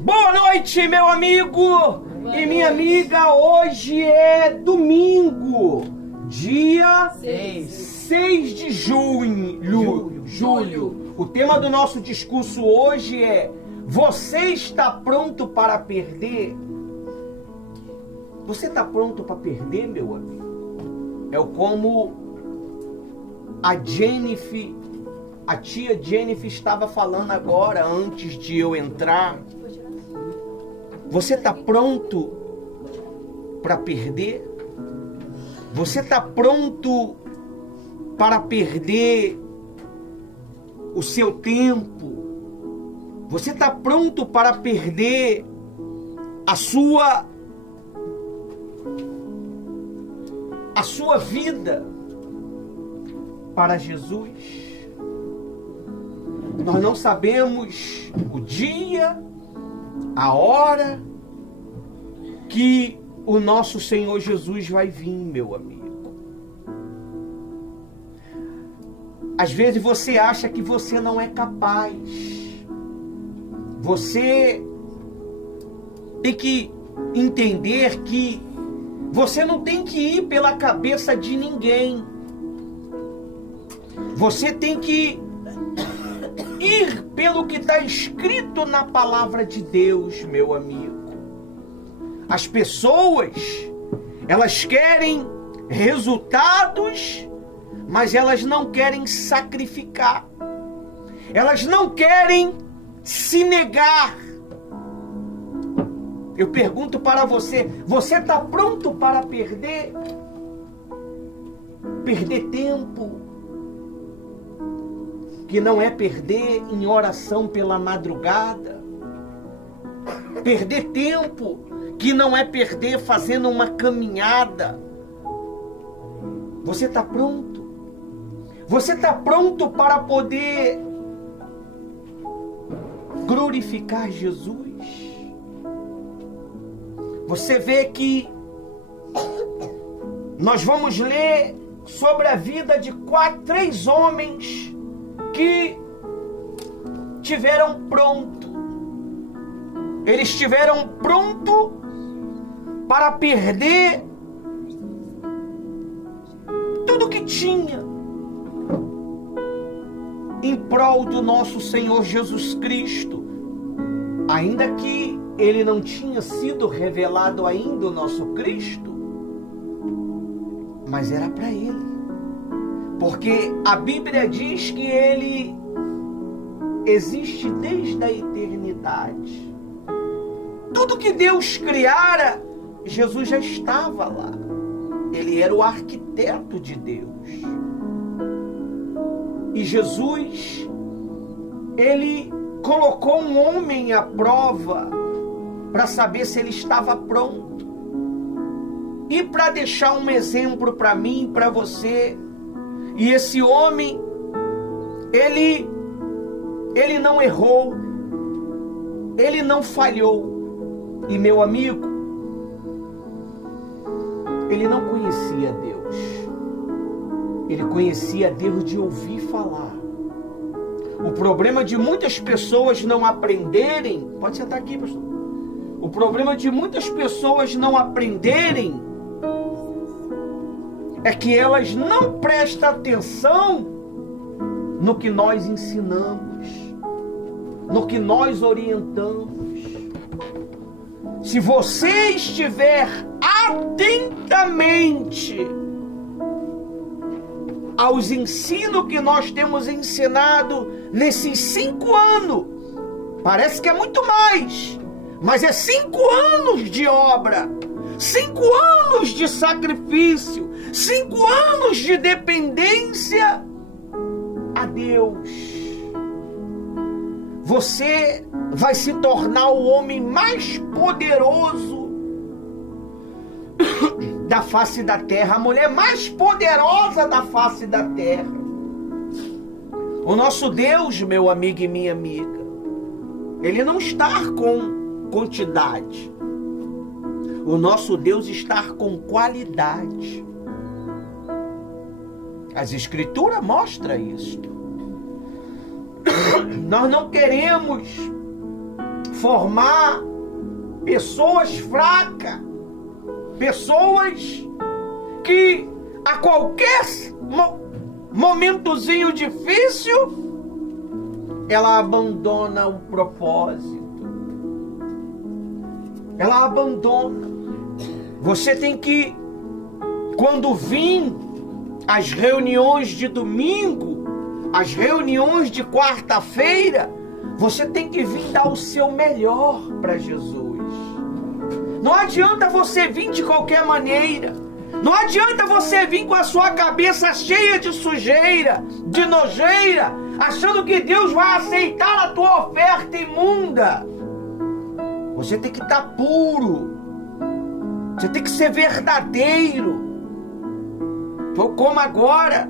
Boa noite, meu amigo e minha amiga. Hoje é domingo, dia 6 de julho. O tema do nosso discurso hoje é: você está pronto para perder? Você está pronto para perder, meu amigo? É como a tia Jennifer estava falando agora, antes de eu entrar. Você está pronto para perder? Você está pronto para perder o seu tempo? Você está pronto para perder a sua vida para Jesus? Nós não sabemos o dia, a hora que o nosso Senhor Jesus vai vir, meu amigo. Às vezes você acha que você não é capaz. Você tem que entender que você não tem que ir pela cabeça de ninguém. Você tem que ir pelo que está escrito na palavra de Deus, meu amigo. As pessoas, elas querem resultados, mas elas não querem sacrificar. Elas não querem se negar. Eu pergunto para você, você está pronto para perder? Perder tempo, que não é perder em oração pela madrugada. Perder tempo, que não é perder fazendo uma caminhada. Você está pronto? Você está pronto para poder glorificar Jesus? Você vê que nós vamos ler sobre a vida de 3 homens que tiveram pronto. Eles estiveram pronto para perder tudo que tinha em prol do nosso Senhor Jesus Cristo. Ainda que ele não tinha sido revelado ainda, o nosso Cristo, mas era para ele. Porque a Bíblia diz que ele existe desde a eternidade. Tudo que Deus criara, Jesus já estava lá. Ele era o arquiteto de Deus. E Jesus, ele colocou um homem à prova para saber se ele estava pronto. E para deixar um exemplo para mim e para você. E esse homem, ele não errou, ele não falhou. E meu amigo, ele não conhecia Deus. Ele conhecia Deus de ouvir falar. O problema de muitas pessoas não aprenderem... Pode sentar aqui, pastor. O problema de muitas pessoas não aprenderem é que elas não prestam atenção no que nós ensinamos, no que nós orientamos. Se você estiver atentamente aos ensinos que nós temos ensinado nesses 5 anos, parece que é muito mais, mas é 5 anos de obra, 5 anos de sacrifício, 5 anos de dependência a Deus. Você vai se tornar o homem mais poderoso da face da terra, a mulher mais poderosa da face da terra. O nosso Deus, meu amigo e minha amiga, ele não está com quantidade. O nosso Deus está com qualidade. As Escrituras mostram isso. Nós não queremos formar pessoas fracas, pessoas que a qualquer momentozinho difícil ela abandona o propósito. Ela abandona. Você tem que, quando vir as reuniões de domingo, as reuniões de quarta-feira, você tem que vir dar o seu melhor para Jesus. Não adianta você vir de qualquer maneira. Não adianta você vir com a sua cabeça cheia de sujeira, de nojeira, achando que Deus vai aceitar a tua oferta imunda. Você tem que estar puro. Você tem que ser verdadeiro. Como agora,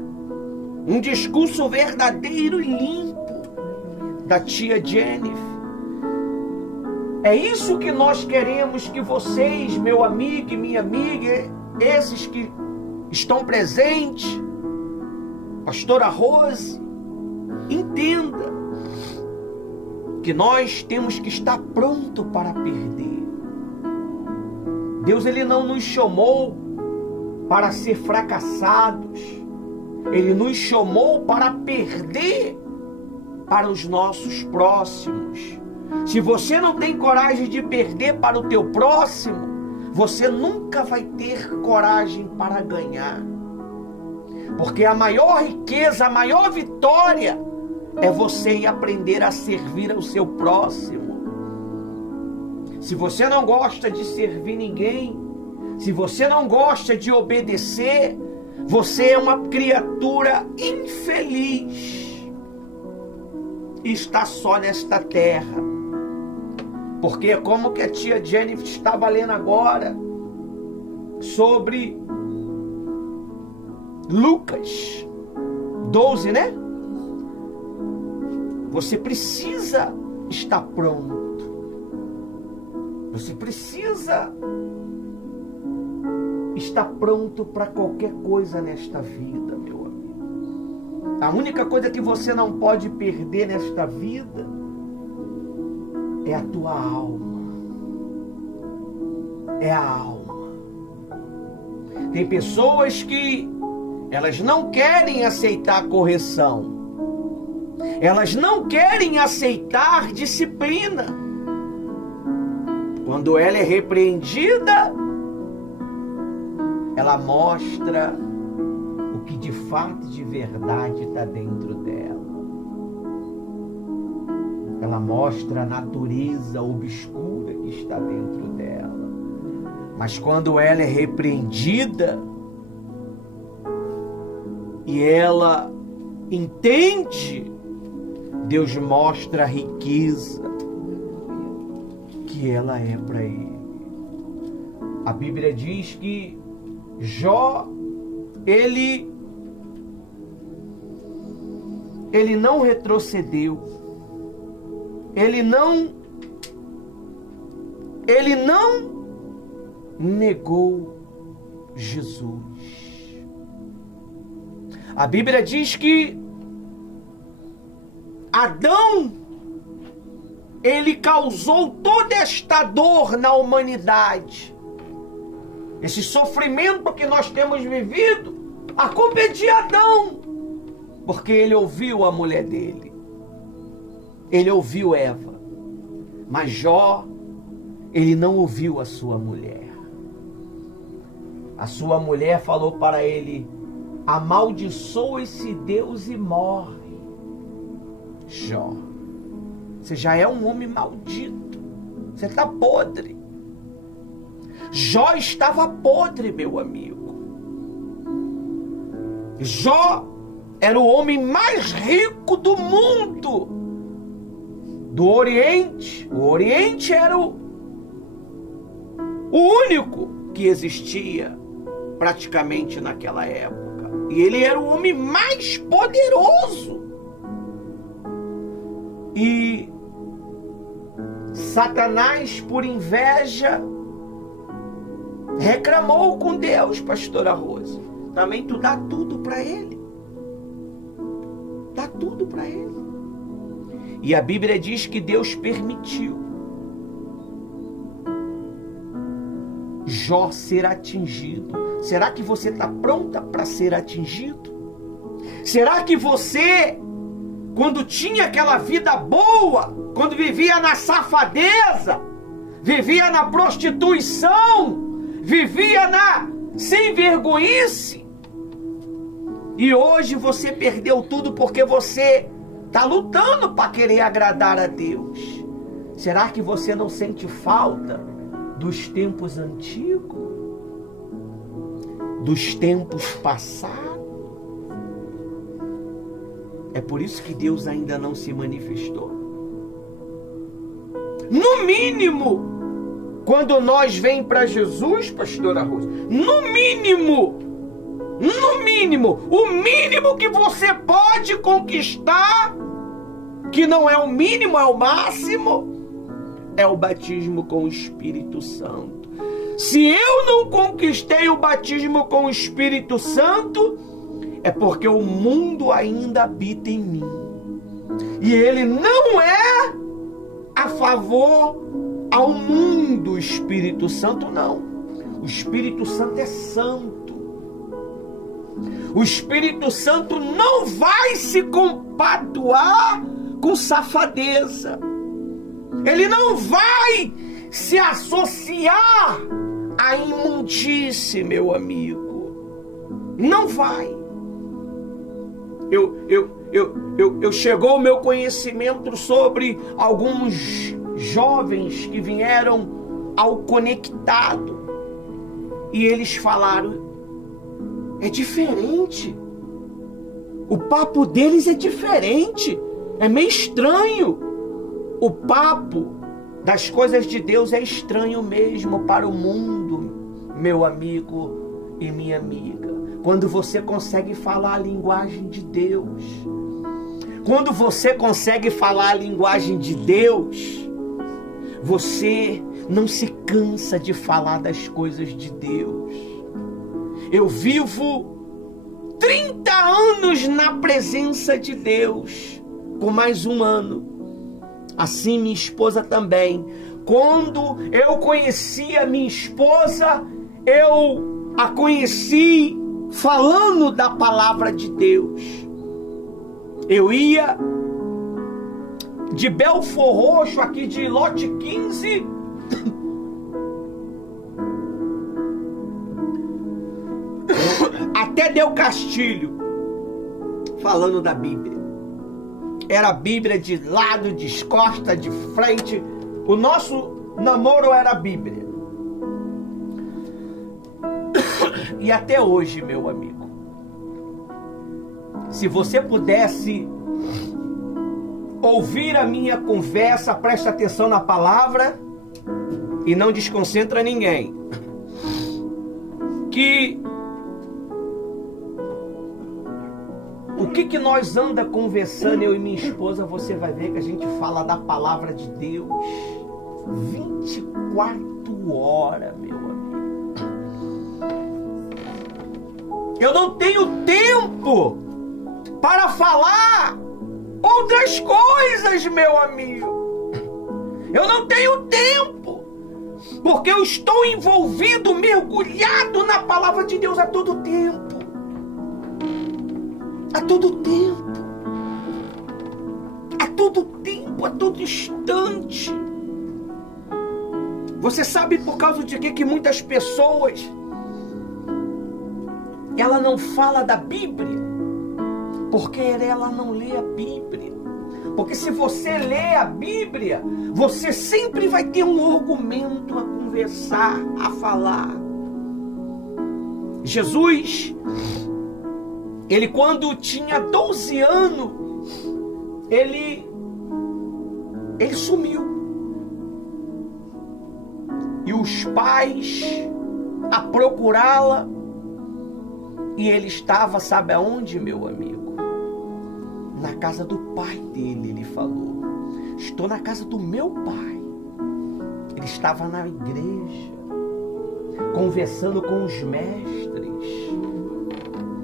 um discurso verdadeiro e limpo da tia Jennifer. É isso que nós queremos que vocês, meu amigo e minha amiga, esses que estão presentes, pastora Rose, entenda que nós temos que estar pronto para perder. Deus, Ele não nos chamou para ser fracassados. Ele nos chamou para perder para os nossos próximos. Se você não tem coragem de perder para o teu próximo, você nunca vai ter coragem para ganhar. Porque a maior riqueza, a maior vitória é você aprender a servir ao seu próximo. Se você não gosta de servir ninguém, se você não gosta de obedecer, você é uma criatura infeliz e está só nesta terra. Porque é como que a tia Jennifer estava lendo agora sobre Lucas 12, né? Você precisa estar pronto. Você precisa estar pronto para qualquer coisa nesta vida, meu amigo. A única coisa que você não pode perder nesta vida é a tua alma. É a alma. Tem pessoas que elas não querem aceitar correção. Elas não querem aceitar disciplina. Quando ela é repreendida, ela mostra o que de fato, de verdade está dentro dela. Ela mostra a natureza obscura que está dentro dela. Mas quando ela é repreendida e ela entende, Deus mostra a riqueza que ela é para ele. A Bíblia diz que Jó, ele não retrocedeu. Ele não negou Jesus. A Bíblia diz que Adão, ele causou toda esta dor na humanidade. Esse sofrimento que nós temos vivido, a culpa é de Adão, porque ele ouviu a mulher dele. Ele ouviu Eva. Mas Jó, ele não ouviu a sua mulher. A sua mulher falou para ele: amaldiçoe-se Deus e morre. Jó, você já é um homem maldito. Você está podre. Jó estava podre, meu amigo. Jó era o homem mais rico do mundo. Do Oriente. O Oriente era o único que existia praticamente naquela época. E ele era o homem mais poderoso. E Satanás, por inveja, reclamou com Deus, pastora Rosa. Também tu dá tudo para ele. Dá tudo para ele. E a Bíblia diz que Deus permitiu Jó ser atingido. Será que você está pronta para ser atingido? Será que você, quando tinha aquela vida boa, quando vivia na safadeza, vivia na prostituição, vivia na sem vergonhice, e hoje você perdeu tudo porque você está lutando para querer agradar a Deus? Será que você não sente falta dos tempos antigos? Dos tempos passados? É por isso que Deus ainda não se manifestou. No mínimo, quando nós vem para Jesus, pastora Rosa, no mínimo, o mínimo que você pode conquistar, que não é o mínimo, é o máximo, é o batismo com o Espírito Santo. Se eu não conquistei o batismo com o Espírito Santo, é porque o mundo ainda habita em mim. E ele não é a favor ao mundo, o Espírito Santo não. O Espírito Santo é santo. O Espírito Santo não vai se compactuar com safadeza. Ele não vai se associar à imundície, meu amigo. Não vai. Chegou ao meu conhecimento sobre alguns jovens que vieram ao Conectado. E eles falaram, é diferente. O papo deles é diferente. É meio estranho. O papo das coisas de Deus é estranho mesmo para o mundo, meu amigo e minha amiga. Quando você consegue falar a linguagem de Deus, quando você consegue falar a linguagem de Deus, você não se cansa de falar das coisas de Deus. Eu vivo 30 anos na presença de Deus, com mais um ano. Assim minha esposa também. Quando eu conheci a minha esposa, eu a conheci falando da palavra de Deus. Eu ia de Belfor Roxo, aqui de Lote 15, até Del Castilho, falando da Bíblia. Era a Bíblia de lado, de costa, de frente. O nosso namoro era a Bíblia. E até hoje, meu amigo, se você pudesse ouvir a minha conversa, preste atenção na palavra e não desconcentra ninguém. Que o que nós anda conversando, eu e minha esposa, você vai ver que a gente fala da palavra de Deus 24 horas, meu amigo. Eu não tenho tempo para falar outras coisas, meu amigo. Eu não tenho tempo, porque eu estou envolvido, mergulhado na palavra de Deus a todo tempo. A todo tempo. A todo tempo, a todo instante. Você sabe por causa de quê que muitas pessoas ela não fala da Bíblia? Porque ela não lê a Bíblia. Porque se você lê a Bíblia, você sempre vai ter um argumento a conversar, a falar. Jesus, ele quando tinha 12 anos, ele sumiu. E os pais a procurá-la. E ele estava, sabe aonde, meu amigo? Na casa do pai dele, ele falou. Estou na casa do meu pai. Ele estava na igreja, conversando com os mestres,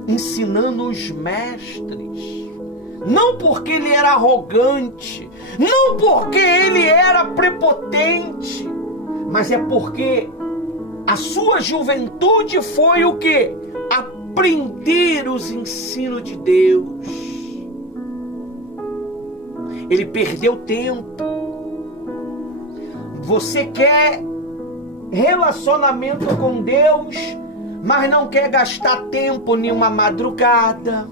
ensinando os mestres, não porque ele era arrogante, não porque ele era prepotente, mas é porque a sua juventude foi o quê? Aprender os ensinos de Deus. Ele perdeu tempo. Você quer relacionamento com Deus, mas não quer gastar tempo em uma madrugada.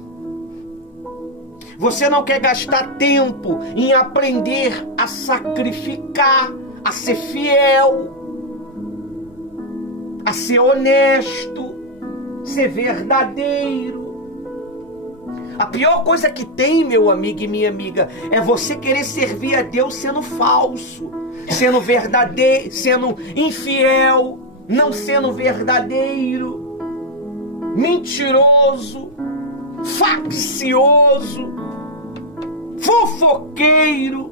Você não quer gastar tempo em aprender a sacrificar, a ser fiel, a ser honesto, ser verdadeiro. A pior coisa que tem, meu amigo e minha amiga, é você querer servir a Deus sendo falso, sendo verdadeiro, sendo infiel, não sendo verdadeiro, mentiroso, faccioso, fofoqueiro.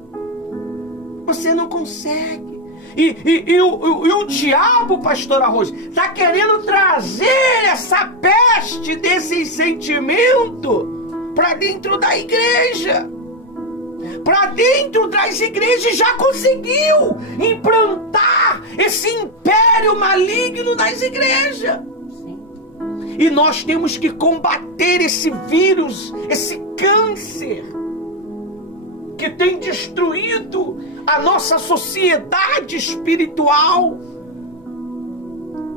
Você não consegue. E o diabo, pastor Arroz, está querendo trazer essa peste desse sentimento para dentro da igreja. Para dentro das igrejas, já conseguiu implantar esse império maligno nas igrejas. E nós temos que combater esse vírus, esse câncer que tem destruído a nossa sociedade espiritual.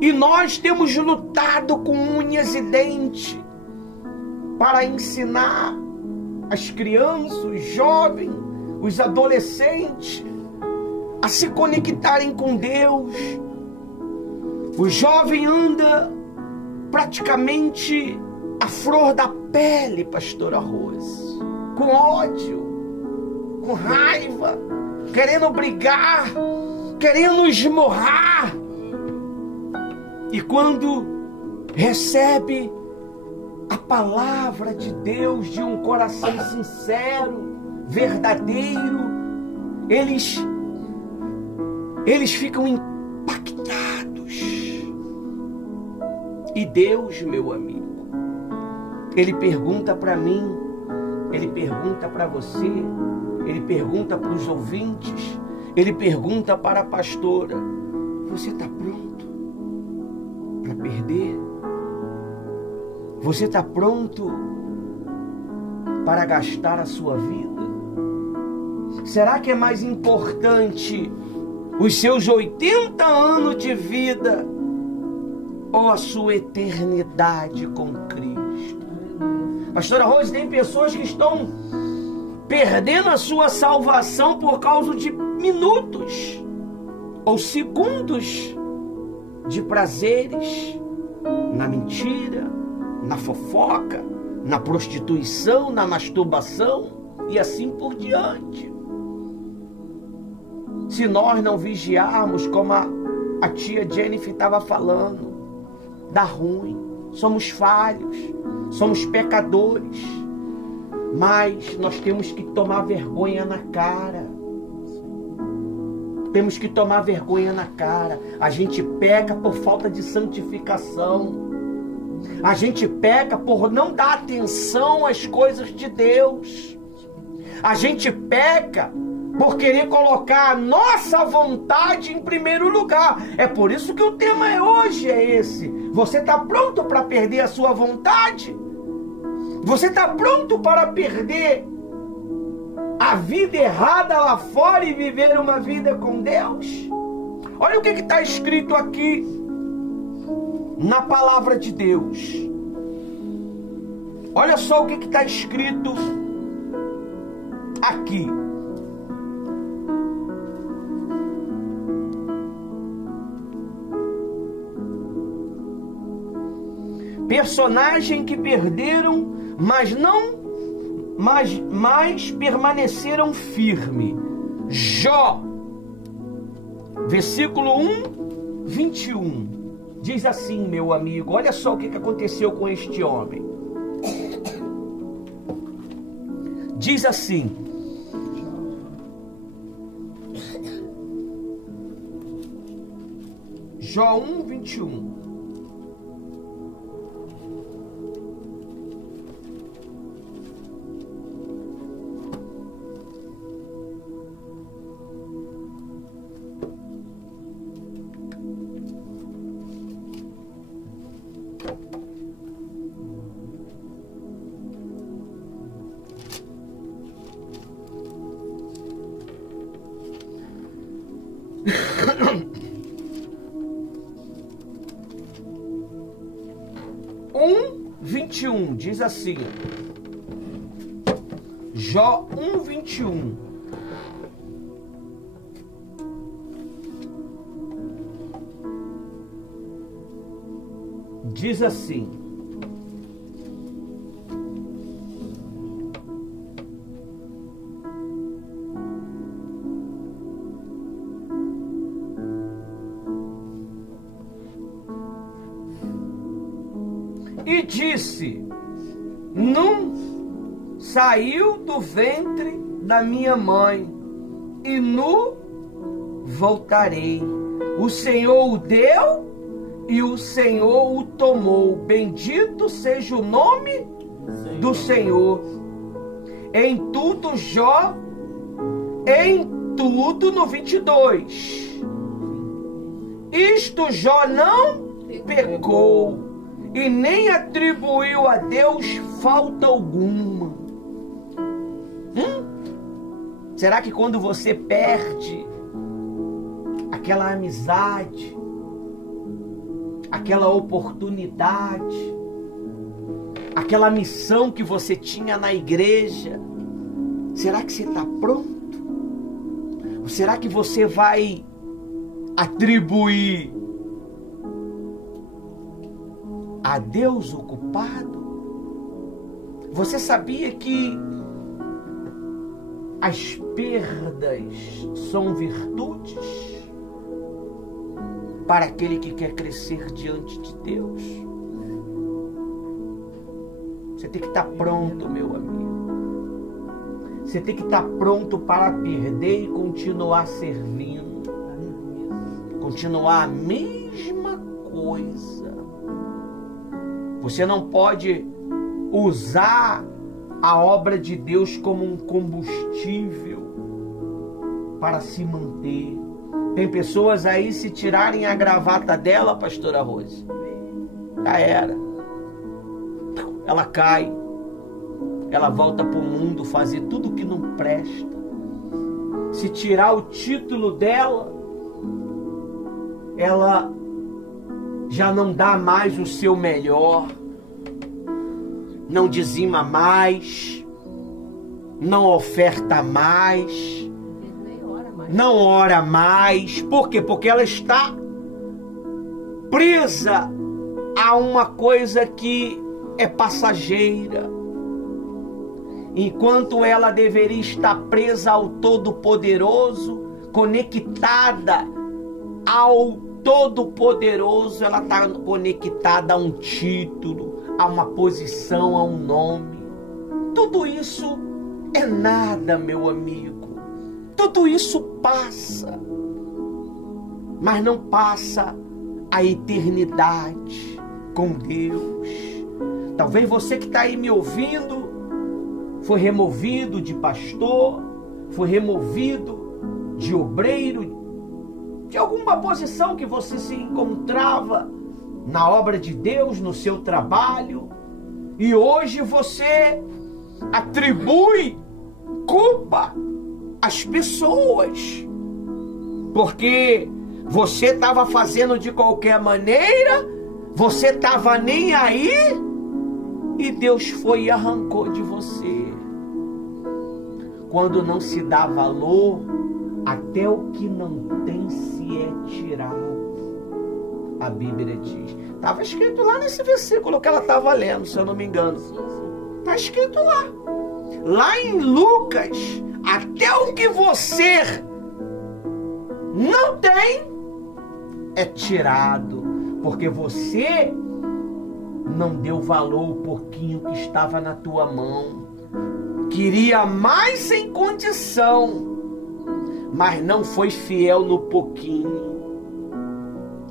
E nós temos lutado com unhas e dentes para ensinar as crianças, os jovens, os adolescentes a se conectarem com Deus. O jovem anda praticamente à flor da pele, pastor Arroz, com ódio, com raiva, querendo brigar, querendo esmurrar. E quando recebe a palavra de Deus de um coração sincero, verdadeiro, eles ficam impactados. E Deus, meu amigo, Ele pergunta para mim, Ele pergunta para você, Ele pergunta para os ouvintes, Ele pergunta para a pastora: você está pronto para perder? Você está pronto para gastar a sua vida? Será que é mais importante os seus 80 anos de vida ou a sua eternidade com Cristo? Pastora Rose, tem pessoas que estão perdendo a sua salvação por causa de minutos ou segundos de prazeres na mentira, na fofoca, na prostituição, na masturbação e assim por diante. Se nós não vigiarmos, como a tia Jennifer estava falando, dá ruim. Somos falhos, somos pecadores, mas nós temos que tomar vergonha na cara. Temos que tomar vergonha na cara. A gente peca por falta de santificação. A gente peca por não dar atenção às coisas de Deus. A gente peca por querer colocar a nossa vontade em primeiro lugar. É por isso que o tema hoje é esse. Você está pronto para perder a sua vontade? Você está pronto para perder a vida errada lá fora e viver uma vida com Deus? Olha o que está escrito aqui na palavra de Deus. Olha só o que está escrito aqui. Personagem que perderam, mas permaneceram firmes. Jó, versículo 1, 21. Diz assim, meu amigo, olha só o que aconteceu com este homem. Diz assim: Jó 1, 21. (1:21) diz assim. Jó 1:21. Diz assim: e disse: nu saiu do ventre da minha mãe, e nu voltarei. O Senhor o deu e o Senhor o tomou. Bendito seja o nome do Senhor. Em tudo, Jó, em tudo, no 22. Isto Jó não pecou e nem atribuiu a Deus falta alguma. Será que quando você perde aquela amizade, aquela oportunidade, aquela missão que você tinha na igreja, será que você está pronto? Ou será que você vai atribuir a Deus o culpado? Você sabia que as perdas são virtudes para aquele que quer crescer diante de Deus? Você tem que estar pronto, meu amigo. Você tem que estar pronto para perder e continuar servindo. Continuar a mesma coisa. Você não pode usar a obra de Deus como um combustível para se manter. Tem pessoas aí, se tirarem a gravata dela, pastora Rose, já era. Ela cai. Ela volta para o mundo fazer tudo que não presta. Se tirar o título dela, ela já não dá mais o seu melhor. Não dizima mais, não oferta mais, não ora mais. Por quê? Porque ela está presa a uma coisa que é passageira, enquanto ela deveria estar presa ao Todo-Poderoso, conectada ao Todo-Poderoso. Ela está conectada a um título, a uma posição, a um nome. Tudo isso é nada, meu amigo. Tudo isso passa, mas não passa a eternidade com Deus. Talvez você que está aí me ouvindo foi removido de pastor, foi removido de obreiro, de alguma posição que você se encontrava na obra de Deus, no seu trabalho, e hoje você atribui culpa às pessoas, porque você estava fazendo de qualquer maneira, você estava nem aí, e Deus foi e arrancou de você. Quando não se dá valor, até o que não tem se é tirado. A Bíblia diz. Estava escrito lá nesse versículo que ela estava lendo, se eu não me engano. Está escrito lá. Lá em Lucas, até o que você não tem é tirado. Porque você não deu valor ao pouquinho que estava na tua mão. Queria mais sem condição, mas não foi fiel no pouquinho.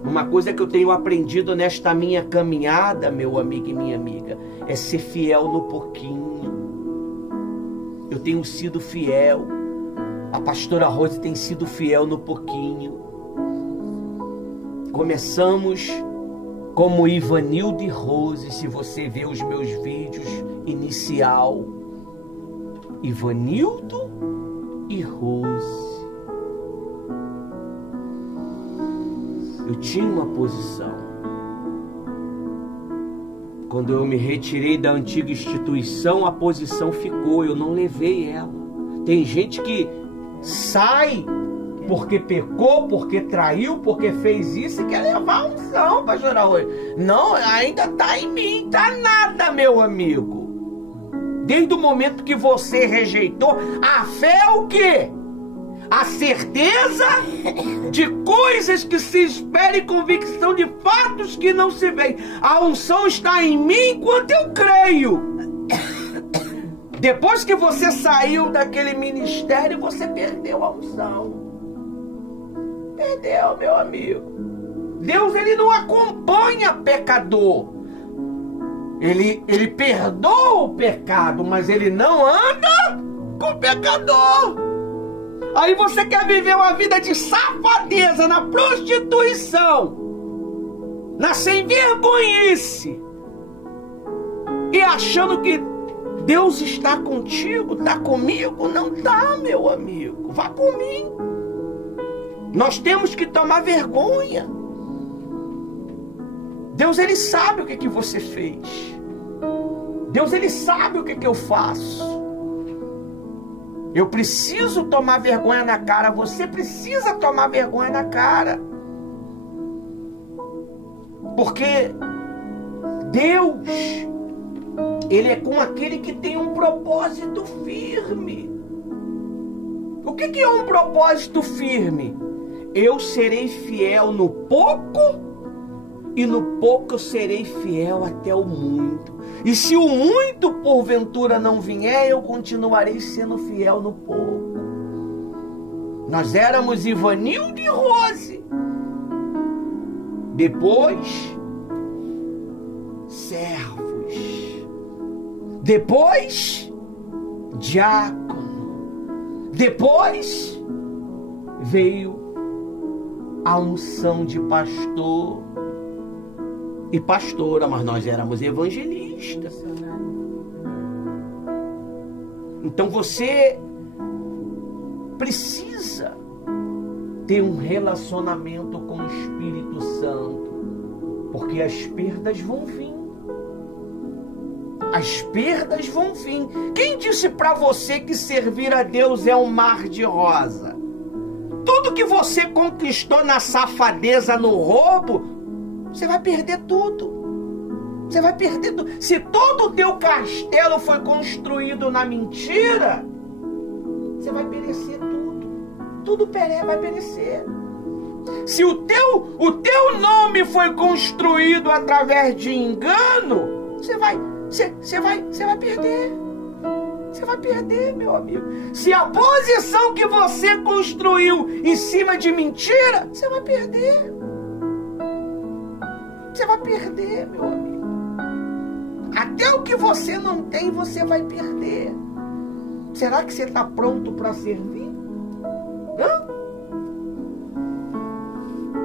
Uma coisa que eu tenho aprendido nesta minha caminhada, meu amigo e minha amiga, é ser fiel no pouquinho. Eu tenho sido fiel. A pastora Rose tem sido fiel no pouquinho. Começamos como Ivanildo e Rose. Se você vê os meus vídeos inicial, Ivanildo e Rose. Eu tinha uma posição. Quando eu me retirei da antiga instituição, a posição ficou, eu não levei ela. Tem gente que sai porque pecou, porque traiu, porque fez isso e quer levar a unção, pastor Arroio. Não, ainda está em mim, tá nada, meu amigo. Desde o momento que você rejeitou, a fé é o quê? A certeza de coisas que se espera e convicção de fatos que não se veem. A unção está em mim enquanto eu creio. Depois que você saiu daquele ministério, você perdeu a unção. Perdeu, meu amigo. Deus, ele não acompanha pecador. Ele perdoa o pecado, mas ele não anda com o pecador. Aí você quer viver uma vida de safadeza, na prostituição, na sem vergonhice, e achando que Deus está contigo, está comigo. Não está, meu amigo. Vá por mim. Nós temos que tomar vergonha. Deus, ele sabe o que você fez. Deus, ele sabe o que eu faço. Eu preciso tomar vergonha na cara. Você precisa tomar vergonha na cara. Porque Deus, ele é com aquele que tem um propósito firme. O que é um propósito firme? Eu serei fiel no pouco, e no pouco eu serei fiel até o muito. E se o muito porventura não vier, eu continuarei sendo fiel no pouco. Nós éramos Ivanildo e Rose. Depois, servos. Depois, diácono. Depois, veio a unção de pastor e pastora, mas nós éramos evangelistas. Então você precisa ter um relacionamento com o Espírito Santo, porque as perdas vão vir. As perdas vão vir. Quem disse para você que servir a Deus é um mar de rosa? Tudo que você conquistou na safadeza, no roubo, você vai perder tudo. Você vai perder tudo. Se todo o teu castelo foi construído na mentira, você vai perecer tudo. Tudo vai perecer. Se o teu nome foi construído através de engano, você vai perder. Você vai perder, meu amigo. Se a posição que você construiu em cima de mentira, você vai perder. Você vai perder, meu amigo. Até o que você não tem, você vai perder. Será que você está pronto para servir? Hã?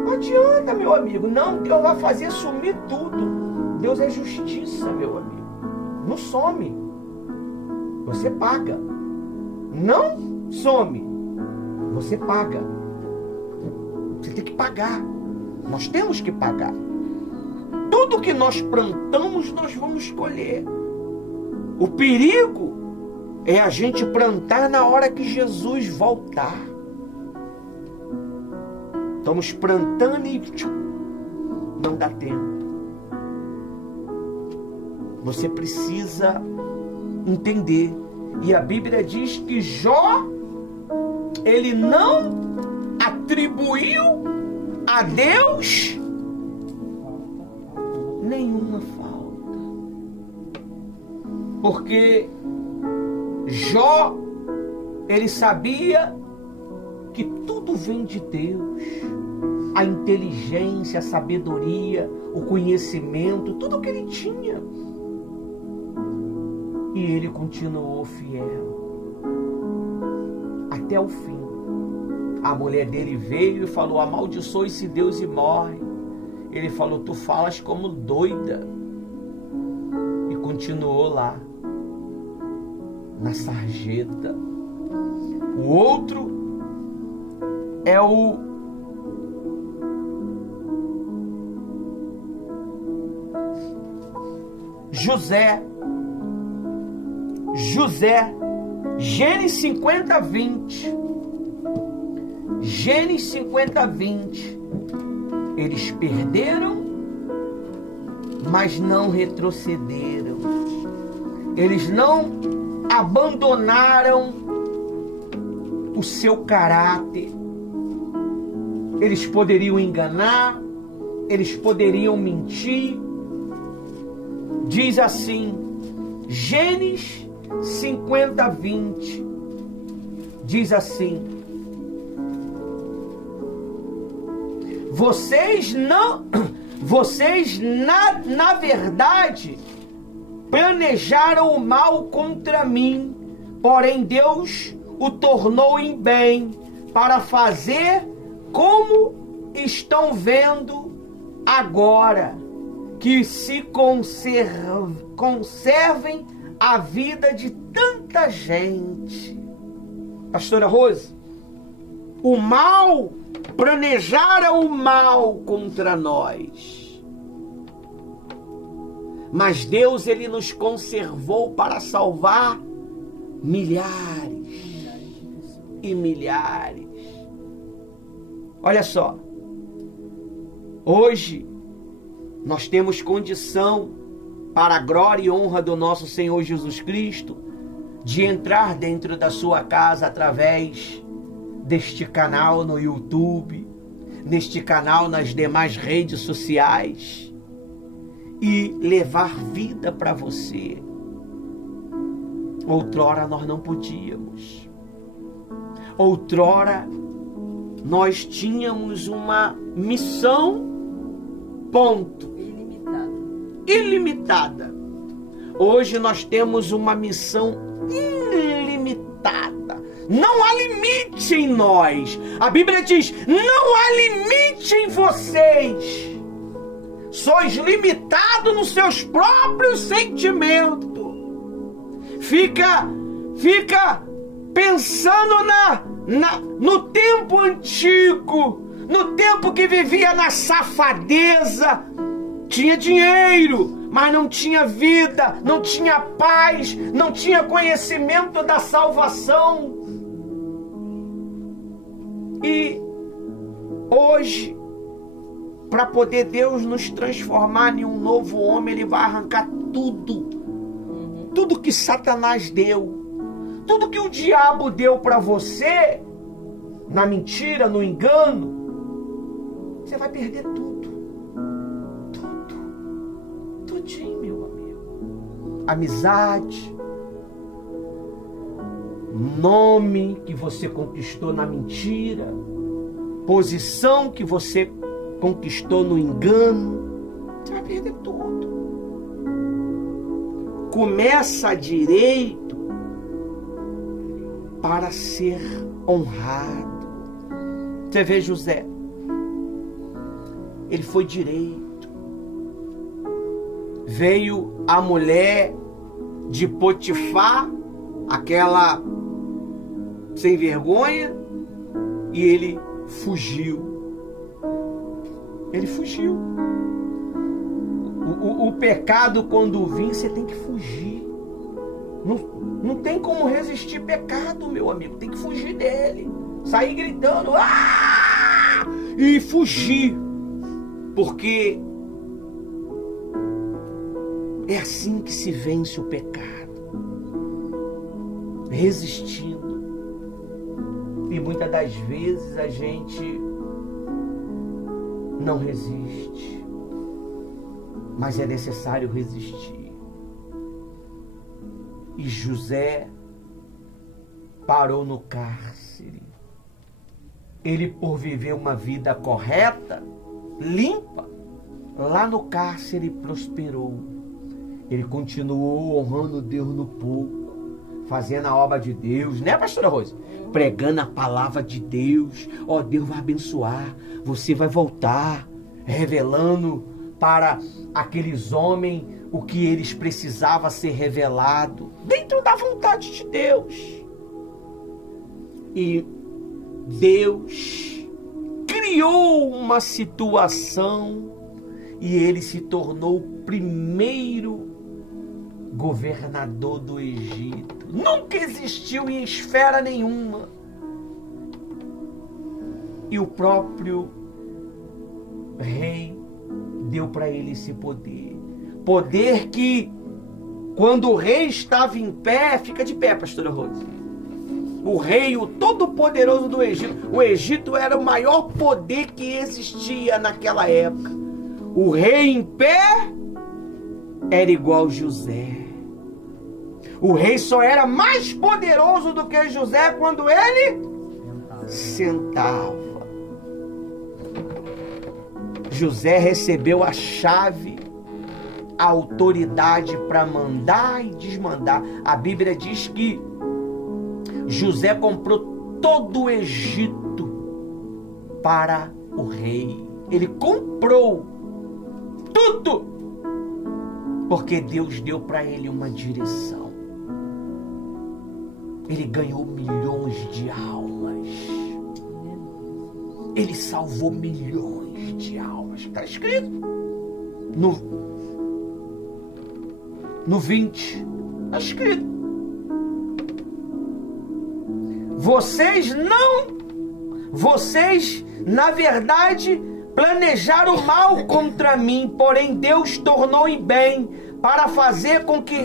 Não adianta, meu amigo. Não, Deus vai fazer sumir tudo. Deus é justiça, meu amigo. Não some. Você paga. Não some. Você paga. Você tem que pagar. Nós temos que pagar. Tudo que nós plantamos, nós vamos colher. O perigo é a gente plantar na hora que Jesus voltar. Estamos plantando e não dá tempo. Você precisa entender. E a Bíblia diz que Jó, ele não atribuiu a Deus nenhuma falta. Porque Jó, ele sabia que tudo vem de Deus. A inteligência, a sabedoria, o conhecimento, tudo que ele tinha. E ele continuou fiel até o fim. A mulher dele veio e falou: amaldiçoe-se Deus e morre. Ele falou: tu falas como doida. E continuou lá, na sarjeta. O outro é o José, Gênesis 50, 20. Gênesis 50, 20. Eles perderam, mas não retrocederam. Eles não abandonaram o seu caráter. Eles poderiam enganar, eles poderiam mentir. Diz assim, Gênesis 50, 20. Diz assim: Vocês na verdade planejaram o mal contra mim, porém Deus o tornou em bem, para fazer como estão vendo agora, que se conservem a vida de tanta gente. Pastora Rose, o mal, planejaram o mal contra nós, mas Deus, Ele nos conservou para salvar milhares e milhares. Olha só, hoje nós temos condição, para a glória e honra do nosso Senhor Jesus Cristo, de entrar dentro da sua casa através deste canal no YouTube, neste canal nas demais redes sociais, e levar vida para você. Outrora nós não podíamos. Outrora nós tínhamos uma missão, ponto. Ilimitada. Hoje nós temos uma missão ilimitada. Não há limite em nós. A Bíblia diz, não há limite em vocês. Sois limitados nos seus próprios sentimentos. Fica pensando no tempo antigo, no tempo que vivia na safadeza. Tinha dinheiro, mas não tinha vida, não tinha paz, não tinha conhecimento da salvação. E hoje, para poder Deus nos transformar em um novo homem, Ele vai arrancar tudo que Satanás deu, tudo que o diabo deu para você, na mentira, no engano, você vai perder tudo. Tudinho, meu amigo. Amizade, nome que você conquistou na mentira, posição que você conquistou no engano, você vai perder tudo. Começa direito para ser honrado. Você vê José, ele foi direito. Veio a mulher de Potifar, aquela sem vergonha, e ele fugiu. Ele fugiu. O pecado, quando vir, você tem que fugir. Não tem como resistir pecado, meu amigo. Tem que fugir dele. Sair gritando, ah! E fugir. Porque é assim que se vence o pecado. Resistindo. E muitas das vezes a gente não resiste. Mas é necessário resistir. E José parou no cárcere. Ele, por viver uma vida correta, limpa, lá no cárcere prosperou. Ele continuou honrando Deus no pouco, fazendo a obra de Deus, né, pastora Rose? Pregando a palavra de Deus. Ó, Deus vai abençoar, você vai voltar, revelando para aqueles homens o que eles precisavam ser revelado, dentro da vontade de Deus. E Deus criou uma situação e ele se tornou o primeiro governador do Egito. Nunca existiu em esfera nenhuma. E o próprio rei deu para ele esse poder. Poder que, quando o rei estava em pé, fica de pé, pastora Rose. O rei, o todo-poderoso do Egito. O Egito era o maior poder que existia naquela época. O rei em pé era igual José. O rei só era mais poderoso do que José quando ele sentava. José recebeu a chave, a autoridade para mandar e desmandar. A Bíblia diz que José comprou todo o Egito para o rei. Ele comprou tudo, porque Deus deu para ele uma direção. Ele ganhou milhões de almas. Ele salvou milhões de almas. Está escrito no 20. Está escrito. Vocês, na verdade, planejaram mal contra mim, porém Deus tornou em bem, para fazer com que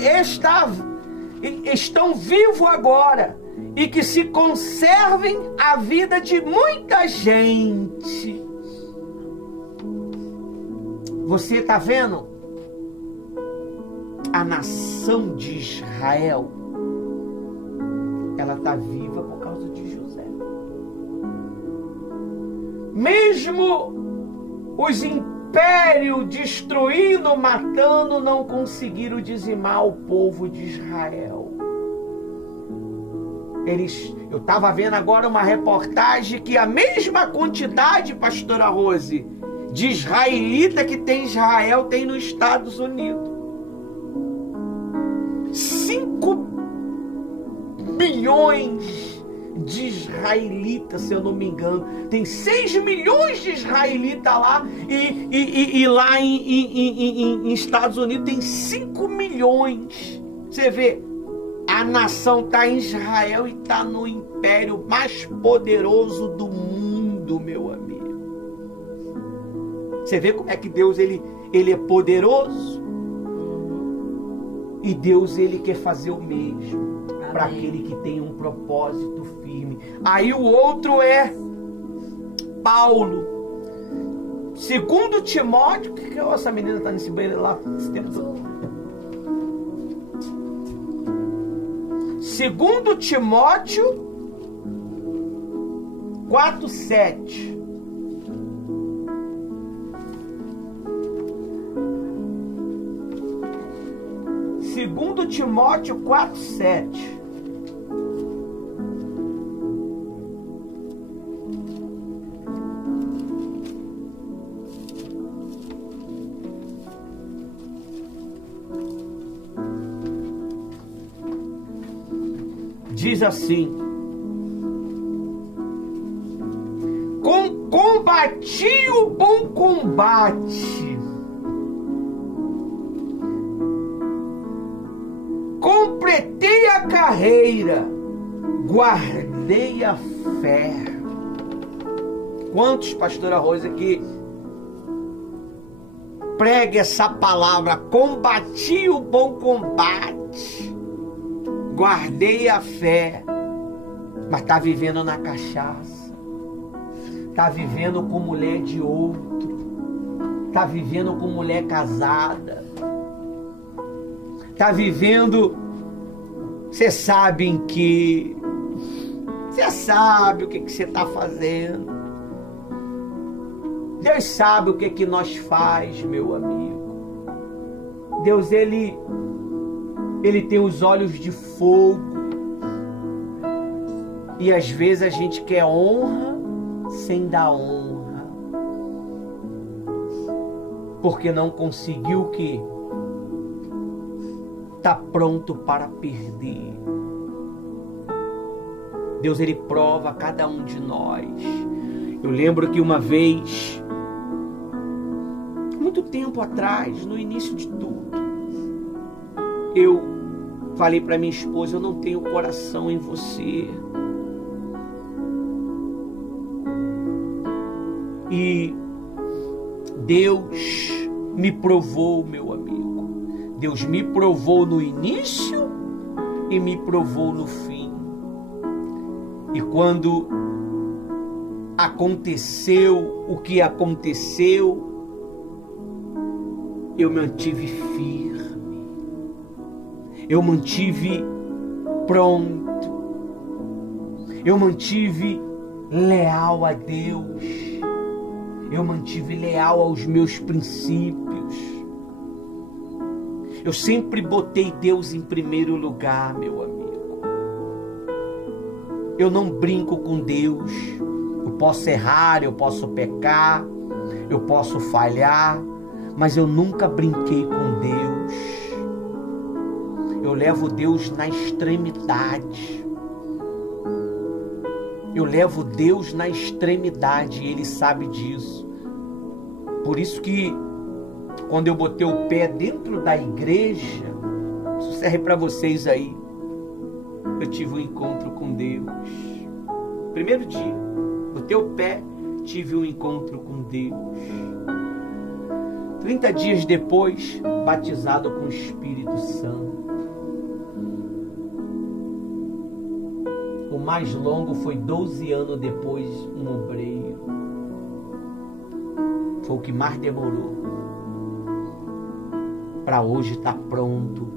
estão vivos agora e que se conservem a vida de muita gente. Você está vendo? A nação de Israel, ela está viva por causa de José. Mesmo os impérios destruindo, matando, não conseguiram dizimar o povo de Israel. Eu estava vendo agora uma reportagem que a mesma quantidade, pastora Rose, de israelita que tem Israel, tem nos Estados Unidos. 5 milhões de israelitas, se eu não me engano. Tem 6 milhões de israelitas lá, e lá em Estados Unidos tem 5 milhões. Você vê, a nação está em Israel e está no império mais poderoso do mundo, meu amigo. Você vê como é que Deus ele é poderoso? E Deus ele quer fazer o mesmo para aquele que tem um propósito firme. Aí o outro é Paulo. Segundo Timóteo, que essa menina está nesse banheiro lá esse tempo todo? Segundo Timóteo 4:7. Segundo Timóteo 4:7. Diz assim: combati o bom combate, completei a carreira, guardei a fé. Quantos, pastora Rosa, aqui prega essa palavra? Combati o bom combate, guardei a fé, mas está vivendo na cachaça, está vivendo com mulher de outro, está vivendo com mulher casada, está vivendo, você sabe o que você está fazendo. Deus sabe o que nós faz, meu amigo. Deus, ele tem os olhos de fogo. E às vezes a gente quer honra sem dar honra, porque não conseguiu o que está pronto para perder. Deus, ele prova cada um de nós. Eu lembro que uma vez, muito tempo atrás, no início de tudo, eu falei para minha esposa, eu não tenho coração em você. E Deus me provou, meu amigo. Deus me provou no início e me provou no fim. E quando aconteceu o que aconteceu, eu mantive firme. Eu mantive pronto. Eu mantive leal a Deus. Eu mantive leal aos meus princípios. Eu sempre botei Deus em primeiro lugar, meu amigo. Eu não brinco com Deus. Eu posso errar, eu posso pecar, eu posso falhar, mas eu nunca brinquei com Deus. Eu levo Deus na extremidade. Eu levo Deus na extremidade e Ele sabe disso. Por isso que quando eu botei o pé dentro da igreja, isso serve para vocês aí, eu tive um encontro com Deus. Primeiro dia, botei o pé, tive um encontro com Deus. 30 dias depois, batizado com o Espírito Santo. O mais longo foi 12 anos depois, um obreiro. Foi o que mais demorou. Para hoje estar pronto,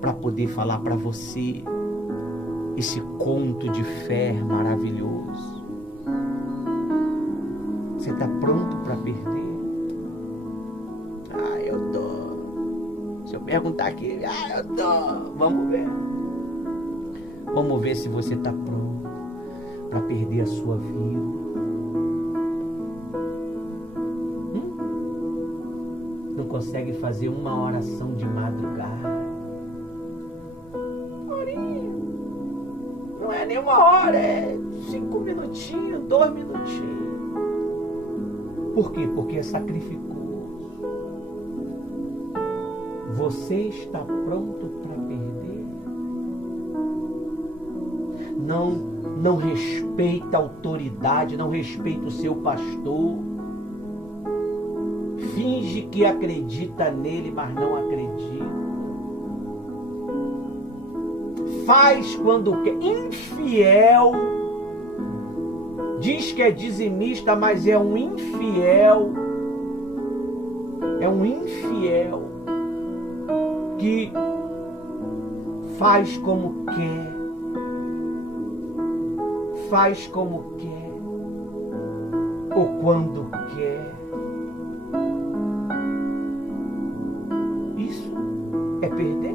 para poder falar para você esse conto de fé maravilhoso. Você está pronto para perder? Ah, eu tô. Se eu perguntar aqui, eu tô. Vamos ver. Vamos ver se você está pronto para perder a sua vida. Não consegue fazer uma oração de madrugada. Horinha. Não é nem uma hora, é 5 minutinhos, 2 minutinhos. Por quê? Porque é sacrificoso. Você está pronto para perder? Não respeita a autoridade, não respeita o seu pastor. Finge que acredita nele, mas não acredita. Faz quando quer. Infiel. Diz que é dizimista, mas é um infiel. É um infiel que faz como quer. Faz como quer. Ou quando quer. Isso é perder?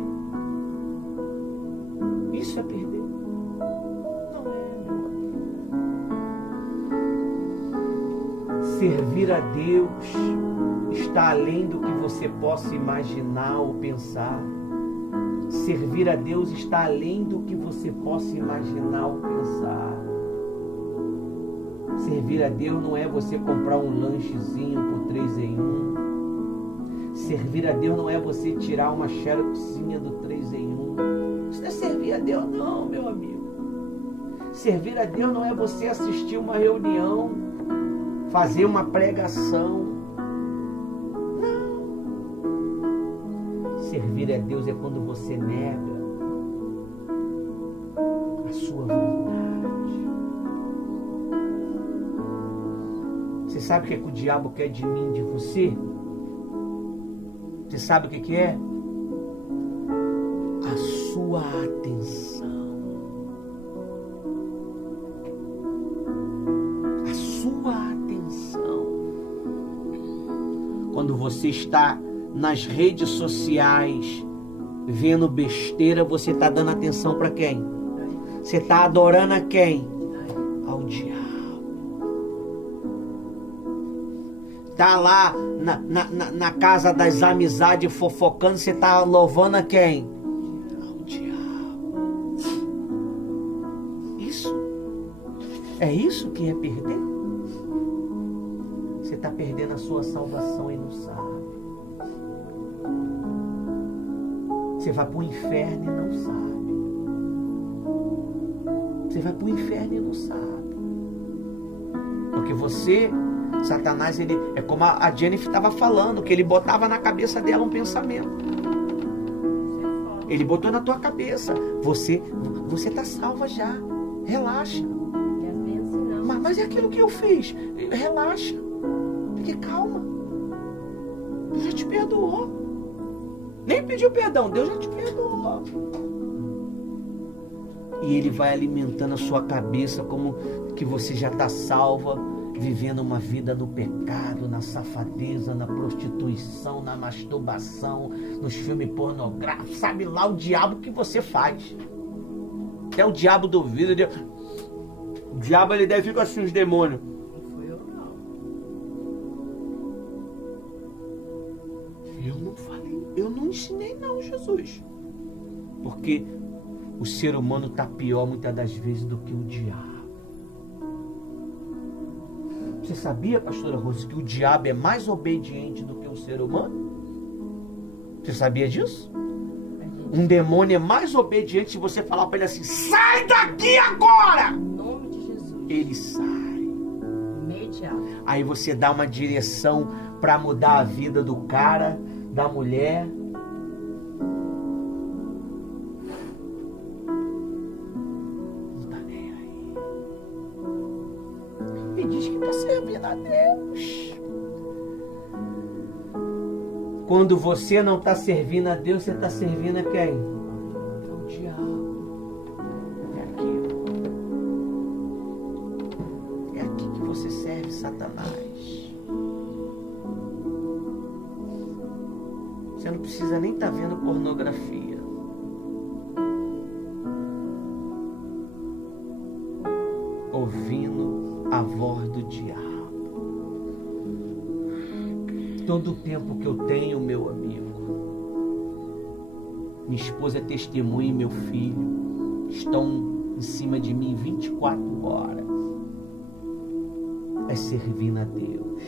Isso é perder? Não é, meu amigo. Servir a Deus está além do que você possa imaginar ou pensar. Servir a Deus está além do que você possa imaginar ou pensar. Servir a Deus não é você comprar um lanchezinho por 3 em 1. Servir a Deus não é você tirar uma xeroxinha do 3 em 1. Isso não é servir a Deus não, meu amigo. Servir a Deus não é você assistir uma reunião, fazer uma pregação. Não. Servir a Deus é quando você nega a sua vontade. Você sabe o que é que o diabo quer de mim, de você? Você sabe o que é? A sua atenção. A sua atenção. Quando você está nas redes sociais vendo besteira, você está dando atenção para quem? Você está adorando a quem? Ao diabo. Tá lá na casa das amizades fofocando, você tá louvando a quem? Ao diabo. Isso? É isso que é perder? Você tá perdendo a sua salvação e não sabe. Você você vai para o inferno e não sabe. Você vai para o inferno e não sabe. Porque você, Satanás, ele é como a Jennifer estava falando, que ele botava na cabeça dela um pensamento. Ele botou na tua cabeça. Você está salva já. Relaxa. Mas é aquilo que eu fiz. Relaxa. Fique calma. Deus já te perdoou. Nem pediu perdão. Deus já te perdoou. E ele vai alimentando a sua cabeça como que você já está salva, vivendo uma vida no pecado, na safadeza, na prostituição, na masturbação, nos filmes pornográficos. Sabe lá o diabo que você faz. Até o diabo duvida. O diabo, ele deve ficar assim, os demônios. Não fui eu, não. Eu não falei, eu não ensinei não, Jesus. Porque o ser humano está pior muitas das vezes do que o diabo. Você sabia, pastora Rose, que o diabo é mais obediente do que o ser humano? Você sabia disso? Um demônio é mais obediente se você falar para ele assim, sai daqui agora! Em nome de Jesus. Ele sai. Imediato. Aí você dá uma direção para mudar a vida do cara, da mulher. Não tá nem aí. E diz que está servindo a Deus. Quando você não está servindo a Deus, você está servindo a quem? O diabo. É aqui. É aqui que você serve Satanás. Você não precisa nem estar vendo pornografia. Ouvindo a voz do diabo. Todo o tempo que eu tenho, meu amigo, minha esposa é testemunha e meu filho estão em cima de mim 24 horas. É servindo a Deus.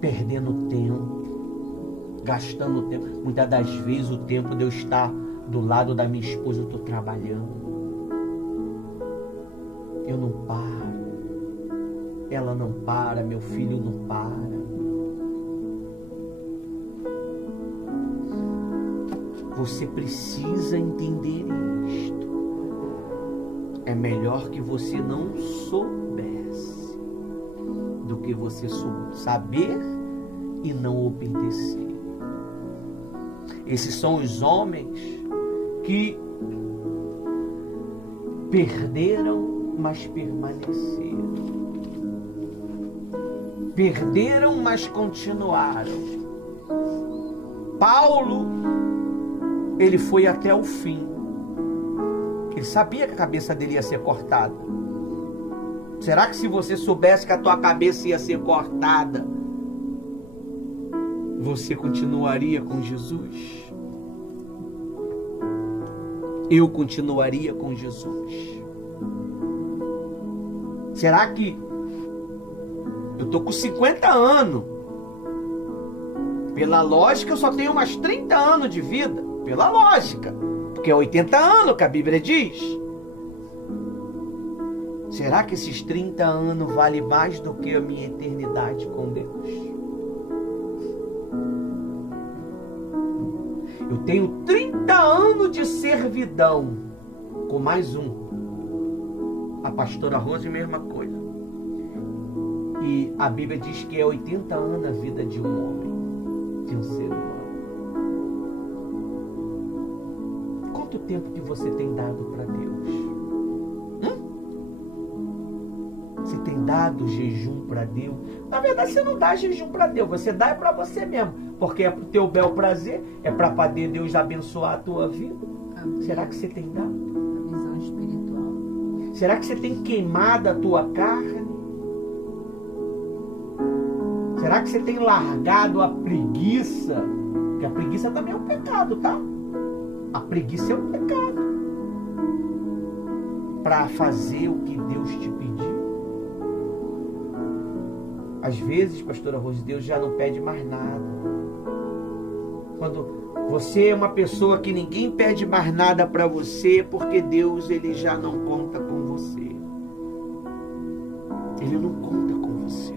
Perdendo tempo, gastando tempo. Muitas das vezes o tempo de eu estar do lado da minha esposa, eu estou trabalhando. Eu não paro. Ela não para, meu filho não para. Você precisa entender isto. É melhor que você não soubesse do que você saber e não obedecer. Esses são os homens que perderam, mas permaneceram. Perderam, mas continuaram. Paulo, ele foi até o fim. Ele sabia que a cabeça dele ia ser cortada. Será que se você soubesse que a tua cabeça ia ser cortada, você continuaria com Jesus? Eu continuaria com Jesus. Será que eu tô com 50 anos? Pela lógica, eu só tenho mais 30 anos de vida. Pela lógica. Porque é 80 anos que a Bíblia diz. Será que esses 30 anos valem mais do que a minha eternidade com Deus? Eu tenho 30 anos de servidão. Com mais um. A pastora Rose, mesma coisa. E a Bíblia diz que é 80 anos a vida de um homem, de um ser humano. Quanto tempo que você tem dado para Deus? Você tem dado jejum para Deus? Na verdade, você não dá jejum para Deus, você dá para você mesmo. Porque é para o teu bel prazer, é para poder Deus abençoar a tua vida. Amém. Será que você tem dado? A visão espiritual. Será que você tem queimado a tua carne? Será que você tem largado a preguiça? Porque a preguiça também é um pecado, tá? A preguiça é um pecado. Para fazer o que Deus te pediu. Às vezes, pastora Rose, Deus já não pede mais nada. Quando você é uma pessoa que ninguém pede mais nada para você, porque Deus, ele já não conta com você. Ele não conta com você.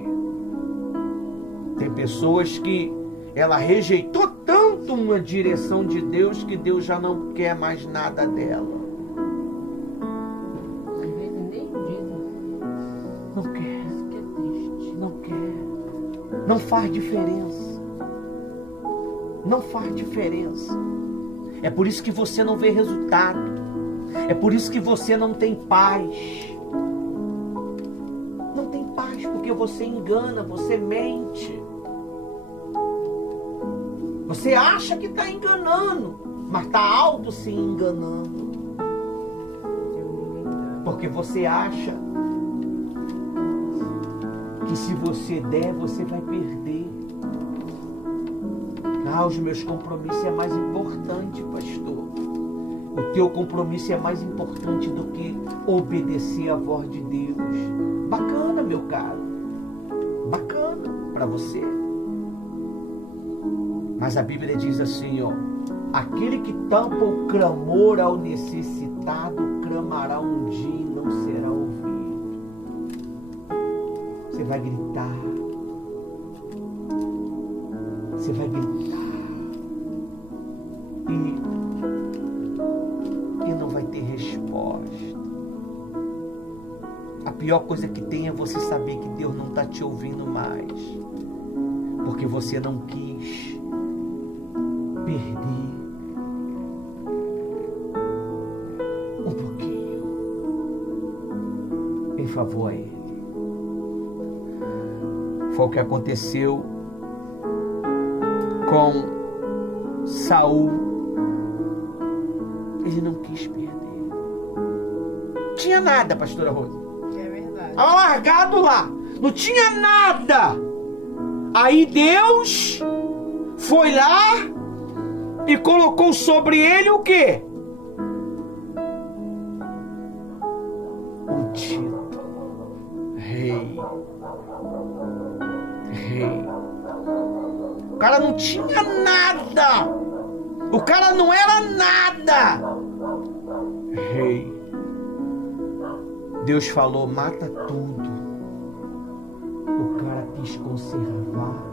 Tem pessoas que ela rejeitou tanto uma direção de Deus que Deus já não quer mais nada dela. Às vezes nem dizem. Não quer. Isso que é triste. Não quer. Não faz diferença. Não faz diferença. É por isso que você não vê resultado. É por isso que você não tem paz. Não tem paz porque você engana, você mente. Você acha que está enganando, mas está auto se enganando. Porque você acha que se você der, você vai perder. Ah, os meus compromissos é mais importante, pastor. O teu compromisso é mais importante do que obedecer à voz de Deus. Bacana, meu caro. Bacana para você. Mas a Bíblia diz assim, ó. Aquele que tampa o clamor ao necessitado, clamará um dia e não será ouvido. Você vai gritar. Você vai gritar. E não vai ter resposta. A pior coisa que tem é você saber que Deus não está te ouvindo mais. Porque você não quis perder um pouquinho em favor a Ele. Foi o que aconteceu com Saul. Ele não quis perder. Tinha nada, pastora Rosa. É verdade. Estava largado lá. Não tinha nada. Aí Deus foi lá e colocou sobre ele o quê? O título. Rei. Rei. O cara não tinha nada. O cara não era nada. Rei. Deus falou, mata tudo. O cara quis conservar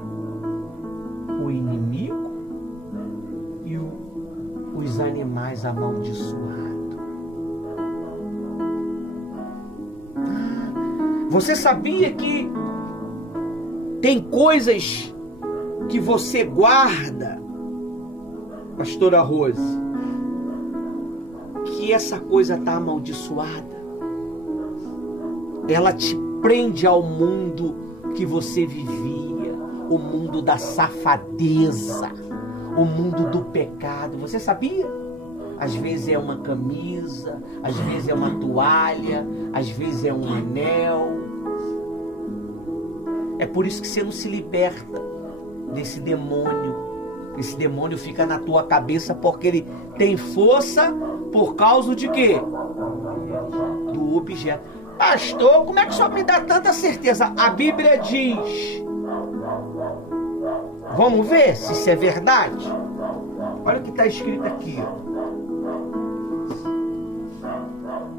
o inimigo e os animais amaldiçoados. Você sabia que tem coisas que você guarda, pastora Rose, que essa coisa está amaldiçoada? Ela te prende ao mundo que você vivia, o mundo da safadeza, o mundo do pecado. Você sabia? Às vezes é uma camisa, às vezes é uma toalha, às vezes é um anel. É por isso que você não se liberta desse demônio. Esse demônio fica na tua cabeça porque ele tem força por causa de quê? Do objeto. Pastor, como é que o senhor me dá tanta certeza? A Bíblia diz. Vamos ver se isso é verdade? Olha o que está escrito aqui.